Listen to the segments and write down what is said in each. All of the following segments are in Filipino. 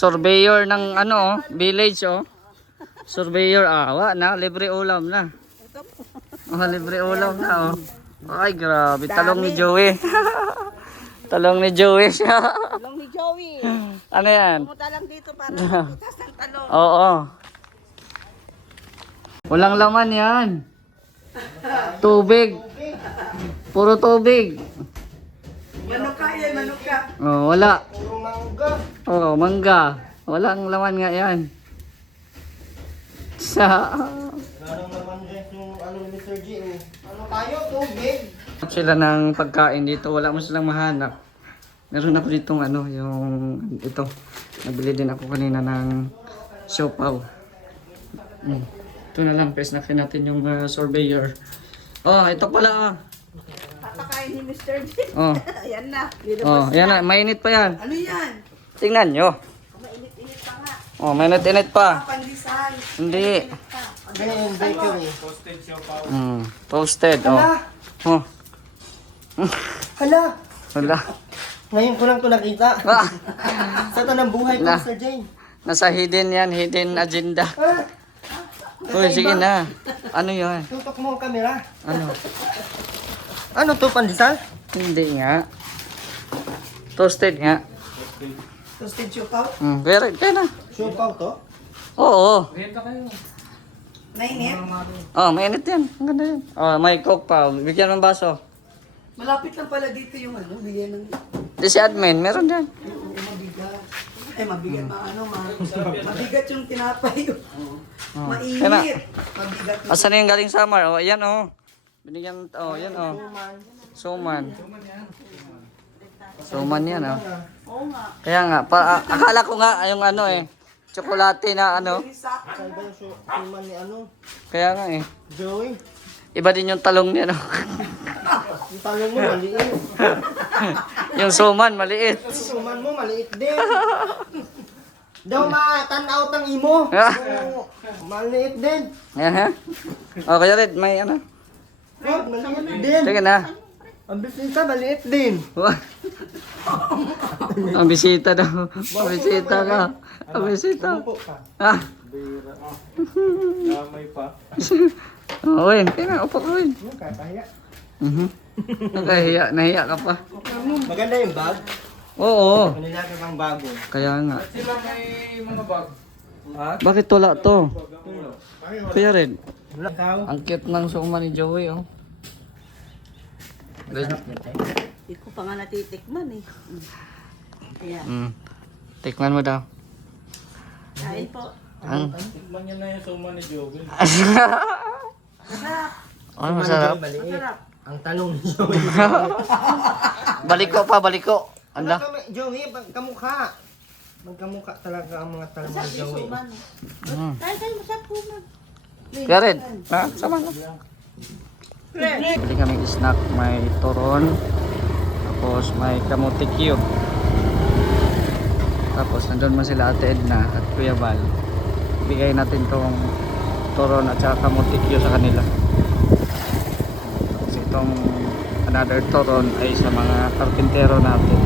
Surveyor ng ano, village oh. Surveyor, wa na, libre ulam na. Libre ulam na oh. Ay, grabe, talong ni Joey. Talong ni Joey siya. Talong ni Joey. Ano yan? Pumunta lang dito para makitas ng talong. Oo. Walang laman yan. Tubig. Puro tubig. Manok ka yan, manok ka. Oh, wala. Puro mangga. Oh, mangga. Walang laman nga yan. Sa Larang naman dyan yung ano ni Mr. G. Oh. Ano tayo? Tubig. sila ng pagkain dito, wala mo silang mahanap. Meron ako ditong ano, yung ito. Nabili din ako kanina ng siopaw. Ito na lang, pesnakin natin yung surveyor. Oh, ito pala ah. Papakain ni Mr. G. Oh. Ayan na. Oh, yan na, mainit pa yan. Ano yan? Tingnan nyo. Mainit-init pa nga. Oh, mainit-init pa. Pandesal. Hindi. Ganyan, bakery. Toasted, oh. Oh. Hala! Wala. Ngayon ko lang ito nakita. Ah, Sa tanang buhay ko, Na. Mr. J. nasa hidden yan, hidden agenda. Ah! Uy, sige na. Ano yan? Tutok mo ang camera. Ano? Ano to, pandesal? Hindi nga. Toasted nga. Toasted siopaw? Pero, kaya na. Siopaw to? Oo. Mainit? Oh, mainit yan. Ang ganda yan. Oh, may coke pa. Bigyan ng baso. Malapit lang pala dito yung ano, bigyan ng Di si admin, meron din. mabigat. Ay, mabigat mabigat yung tinapay. Mainit. Kaya na. Mabigat. Asan yung galing summer? Oh, ayan oh. Binigyan, oh, yan oh. Suman. Suman yan oh. Oo nga. Kaya nga, akala ko nga yung ano eh. Tsokolate na ano. Sakto Kaya ba yung suman ni ano? Kaya nga eh. Joey? Iba din yung talong niya no. Yung talong mo maliit. Yung suman, maliit. Yung suman mo maliit din. Daw matanaw tang imo. Ah. Oo, maliit din. Ayan ha. Oh, kaya rin, may ano. Rod, maliit din. Sige na. Ang bisita maliit din. Ang bisita daw. Ang bisita ka. Ang bisita. Upo ka. Ah. Damay pa. Oo, yun. Kaya nga, upo ka rin. Yung kakahiya. Nakahiya, nahiya ka pa. Maganda yung bag. Oo. Manilagay kang bago. Kaya nga. Sila may mga bag. Ha? Bakit wala to? Kaya rin. Ikaw? Ang cute ng suma ni Joey, oh. Hindi ko pa nga natitikman eh. Ayan. Tikman mo daw. Kain po. Ang... Tikman niya na yung suma ni Joey. Masarap. Oh, masarap. Masarap. Ang talong ni Joey. Baliko pa, baliko. Anda. Joey, kamukha. Magkamukha talaga ang mga talong Masarap ni yung Joey. suman. Tayo, masarap po man. Kaya rin. Ha? Sama ka. Pwede kaming snack. May turon. Tapos may kamote cube. Tapos nandun mo sila Ate Edna at Kuya Val. Bigay natin tong turon at saka kamote cube sa kanila. Tapos itong another turon ay sa mga karpintero natin.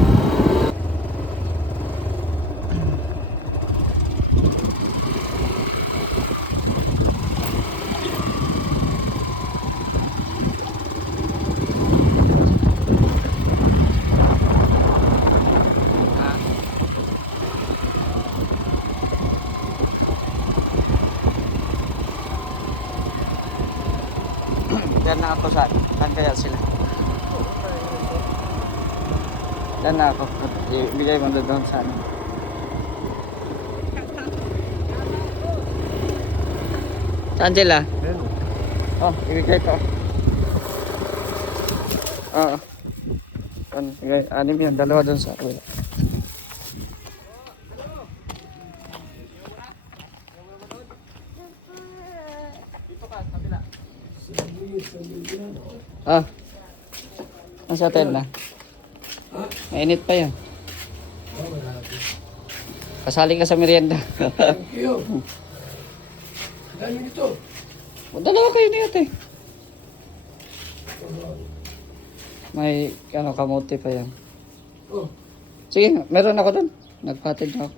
Diyan na ako saan kaya sila? Diyan na ako. Ibigay mo doon sa ano. Saan sila? Oh, ibigay ko. Oo. Ibigay. Anim yun. Dalawa doon sa kuya. Ah. Nasa hotel na. Mainit pa yan. Kasali ka sa merienda. Dalawa kayo ni ate. May ano, kamote pa yan. Sige, meron ako doon. Nagpatid na ako.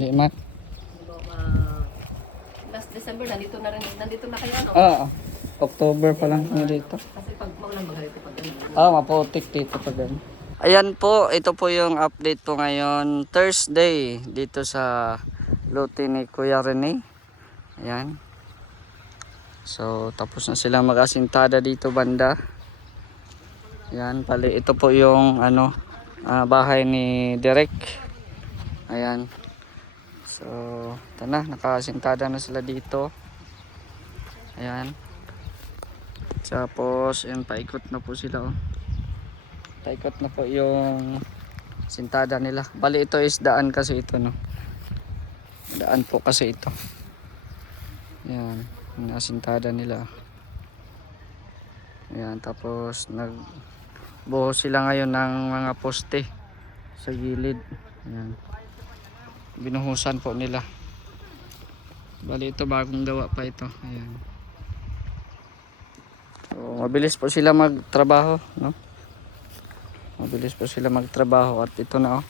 Di man. Last December, nandito na kayo ano? October pa lang kami dito. Kasi pag maulan magalito pag ganun. Maputik dito pag ganun. Ayan po, ito po yung update po ngayon. Thursday dito sa lote ni Kuya Rene. Ayan. So, tapos na sila mag-asintada dito banda. Ayan, pali ito po yung ano, bahay ni Derek. Ayan. So, ito na, nakasintada na sila dito. Ayan. Tapos, yun, paikot na po sila, oh. Paikot na po yung sintada nila. Bali, ito is daan kasi ito, no. Daan po kasi ito. Ayan, nasintada nila. Ayan, tapos, nagbuhos sila ngayon ng mga poste sa gilid. Ayan. Binuhusan po nila. Bali ito bagong gawa pa ito. Ayan. So, mabilis po sila magtrabaho, no? Mabilis po sila magtrabaho at ito na, oh.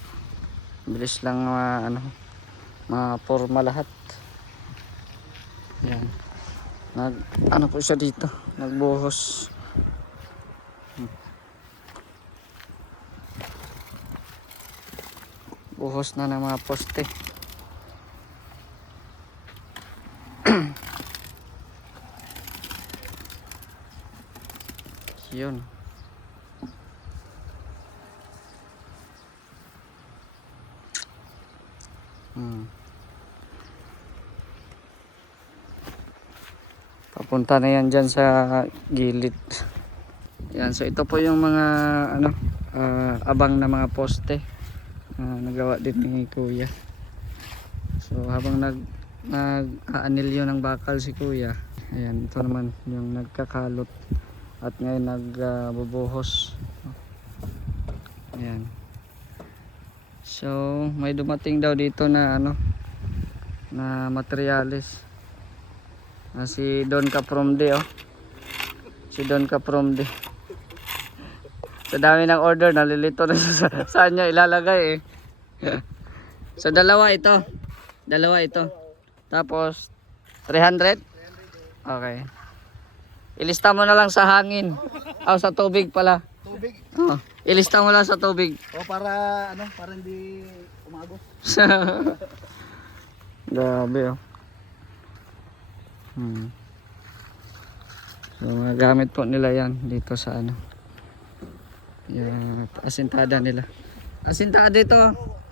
Mabilis lang ma-forma lahat. Ayan. Ano po siya dito? Nagbuhos. Buhos na ng mga poste. Yun. Papunta na yan dyan sa gilid. Yan, so ito po yung mga abang na mga poste. Nagawa din ni Kuya. So habang nag-aanilyo ng bakal si Kuya, ayan, ito naman yung nagkakalot at ngayon nagbubuhos. Ayan. So may dumating daw dito na na materyales. Si Don Capromde, oh. Si Don Capromde. Sa dami ng order, nalilito na siya saan niya ilalagay, eh. So dalawa ito. Tapos 300? Okay. Ilista mo na lang sa hangin. Sa tubig pala. Tubig. Ilista mo lang sa tubig. Para hindi umagos. Grabe, oh. So magamit po nila yan dito sa yan, asintada nila. Asintada dito.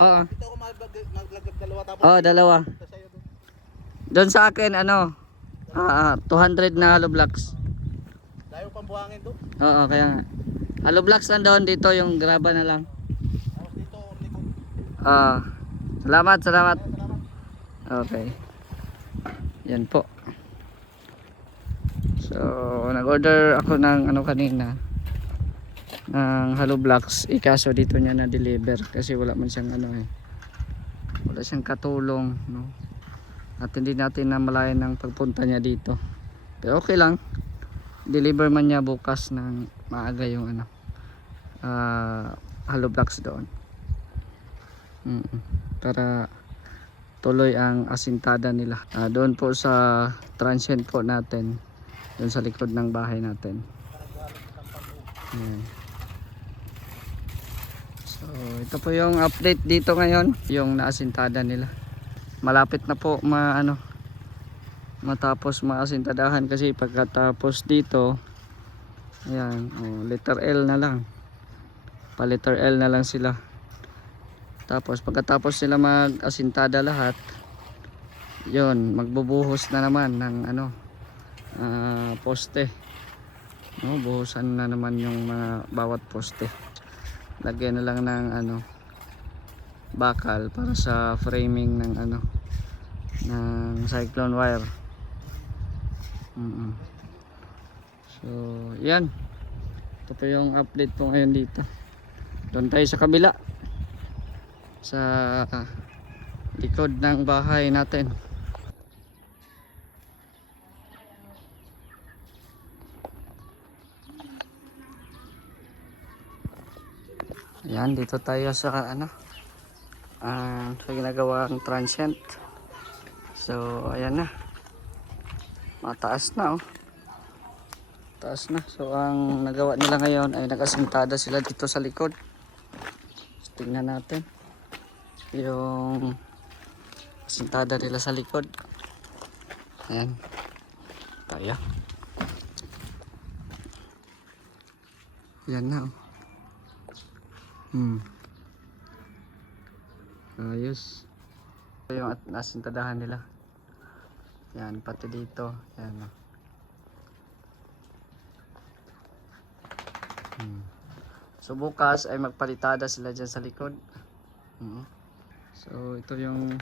Oo. Dito ako maglagag dalawa tapos. Dalawa. Doon sa akin 200 na hollow blocks. Dayo pang buhangin to. Oo, kaya nga. Hollow blocks lang doon, dito yung graba na lang. Tapos dito likod. Salamat. Okay. Yan po. So, nag-order ako ng kanina ng hollow blocks, ikaso dito niya na deliver kasi wala man siyang wala siyang katulong, no? At hindi natin namalayan ng pagpunta niya dito, pero okay lang, deliver man niya bukas ng maaga yung hollow blocks doon, para tuloy ang asintada nila doon po sa transient po natin, doon sa likod ng bahay natin. Ayan. So ito po yung update dito ngayon, yung naasintada nila. Malapit na po matapos maasintadahan kasi pagkatapos dito, ayan, letter L na lang, pa letter L na lang sila. Tapos pagkatapos sila mag-asintada lahat, yun, magbubuhos na naman ng poste, no? Buhusan na naman yung mga bawat poste, lagyan na lang ng bakal para sa framing ng ng cyclone wire. So yan, ito po yung update po ngayon dito. Doon tayo sa kabila, sa likod ng bahay natin. Ayan, dito tayo sa sa ginagawang transient. So ayan na, mataas na oh. Taas na. So ang nagawa nila ngayon ay nakasintada sila dito sa likod. So, tingnan natin yung kasintada nila sa likod. Ayan. Kaya. Yan na oh. Ayos. Ito yung nasintadahan nila. Yan, pati dito. Yan oh. So bukas ay magpalitada sila dyan sa likod. So ito yung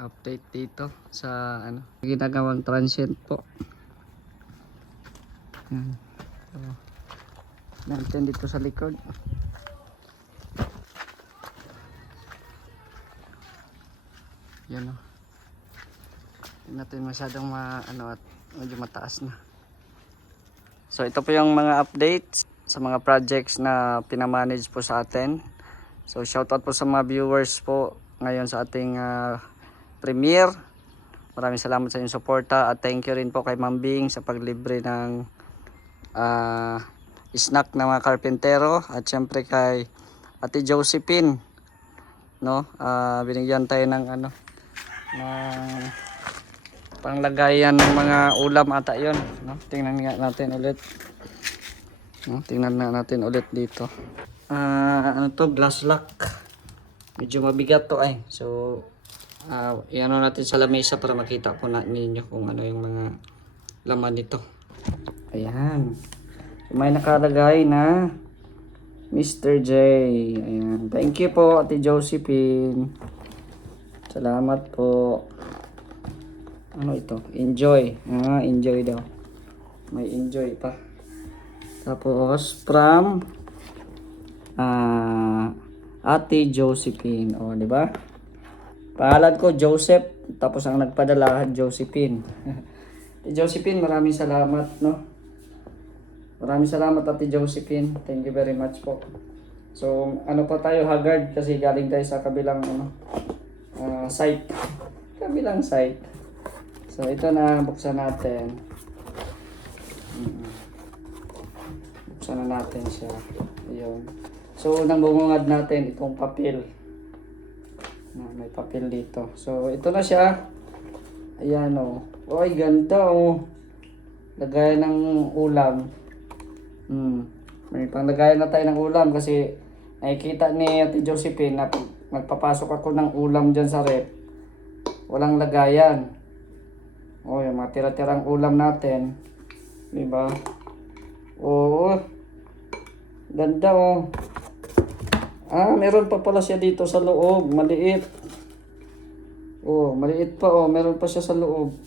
update dito sa ano, ginagawang transient po. Yan. So, natin dito sa likod. Yan o. Hindi natin masyadong ano at medyo mataas na. So ito po yung mga updates sa mga projects na pinamanage po sa atin. So shoutout po sa mga viewers po ngayon sa ating premiere. Maraming salamat sa inyong suporta at thank you rin po kay Ma'am Bing sa paglibre ng snack ng mga karpentero at syempre kay Ate Josephine, no? Binigyan tayo ng ano, ng panglagayan ng mga ulam ata 'yon, no? Tingnan nga natin ulit. No, tingnan na natin ulit dito. Ano to, glass lock. Medyo mabigat to ay. So iano natin sa lamesa para makita po ninyo kung ano yung mga laman nito. Ayan. May nakalagay na Mr. J. Ayan. Thank you po Ate Josephine. Salamat po. Ano ito? Enjoy. Enjoy daw. May enjoy pa. Tapos from Ate Josephine. O, di ba? Pangalan ko Joseph, tapos ang nagpadala Josephine. Ate Josephine, maraming salamat, no? Maraming salamat Ate Josephine. Thank you very much po. So, ano pa tayo, haggard kasi galing tayo sa kabilang site. Kabilang site. So, ito na, buksan natin. Buksan na natin siya. Ayun. So, unang bumungad natin itong papel. May papel dito. So, ito na siya. Ayan o. Oh. Oy, ganda o. Oh. Lagay ng ulam. May panglagayan na tayo ng ulam kasi nakikita ni Ate Josephine na magpapasok ako ng ulam dyan sa rep. Walang lagayan. O, yung mga tira-tirang ulam natin. Diba? Oo. Ganda o. Meron pa pala siya dito sa loob. Maliit. Oh, maliit pa oh. Meron pa siya sa loob.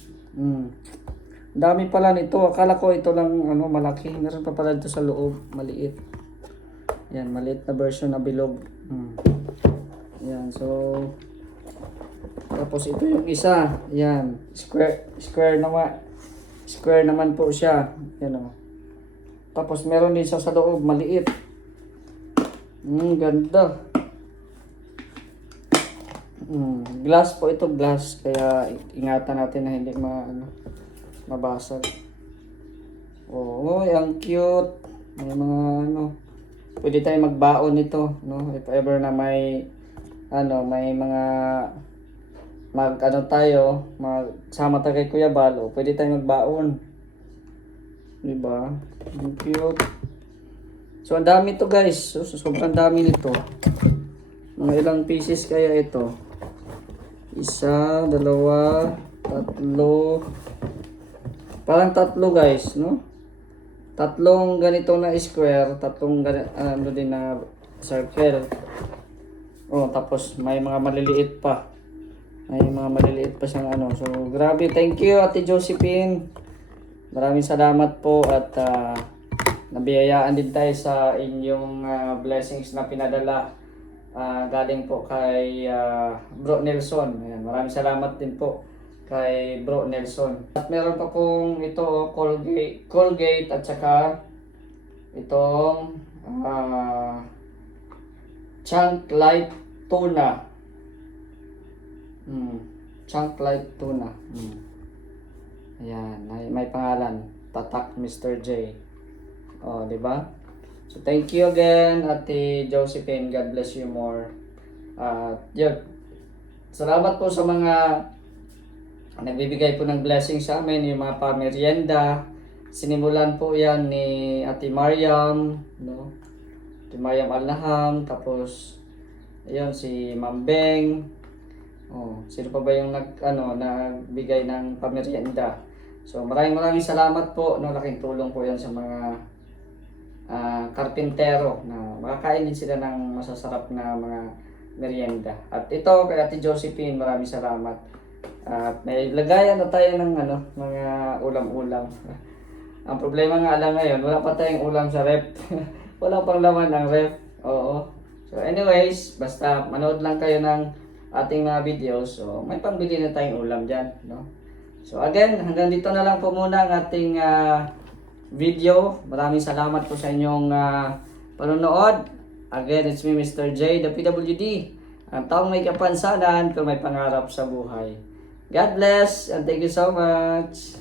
Dami pala nito. Akala ko ito lang malaki. Meron pa pala dito sa loob. Maliit. Yan, maliit na version na bilog. Yan, so tapos ito yung isa. Yan, square naman. Square naman po siya. Yan oh. Tapos meron din siya sa loob, maliit. Ganda. Glass po ito, glass. Kaya ingatan natin na hindi mabasag. Oh, ang cute. May mga pwede tayong magbaon nito, no? If ever na may may mga magsama tayo kay Kuya Balo, pwede tayong magbaon. Diba? Ang cute. So, ang dami to guys. So, sobrang dami nito. Mga ilang pieces kaya ito? Isa, dalawa, tatlo. Parang tatlo guys, no? Tatlong ganito na square, tatlong din na circle. Oh, tapos may mga maliliit pa. May mga maliliit pa siyang So, grabe. Thank you, Ate Josephine. Maraming salamat po at nabiyayaan din tayo sa inyong blessings na pinadala galing po kay Bro Nelson. Ayan, maraming salamat din po kay Bro Nelson. At meron pa pong ito, Colgate at saka itong Chunk Light Tuna. Chunk like tuna. Ayan, may pangalan. Tatak Mr. J. Oh, di ba? So, thank you again, Ate Josephine. God bless you more. Yun. Salamat po sa mga nagbibigay po ng blessing sa amin, yung mga pamerienda. Sinimulan po yan ni Ate Mariam, no? Ate Mariam Alnaham, tapos ayun si Ma'am Beng. Oh, sino pa ba yung nagbigay ng pamerienda? So maraming salamat po, no, laking tulong po yan sa mga karpintero na makakain din sila ng masasarap na mga merienda. At ito kay Ate Josephine, maraming salamat. At may lagayan na tayo ng mga ulam-ulam. Ang problema nga lang ngayon, wala pa tayong ulam sa ref. Wala pang laman ang ref. Oo. So anyways, basta manood lang kayo ng ating mga videos. So may pambili na tayong ulam dyan, no? So again, hanggang dito na lang po muna ang ating video. Maraming salamat po sa inyong panonood. Again, it's me, Mr. J, the PWD. Ang taong may kapansanan pero may pangarap sa buhay. God bless and thank you so much.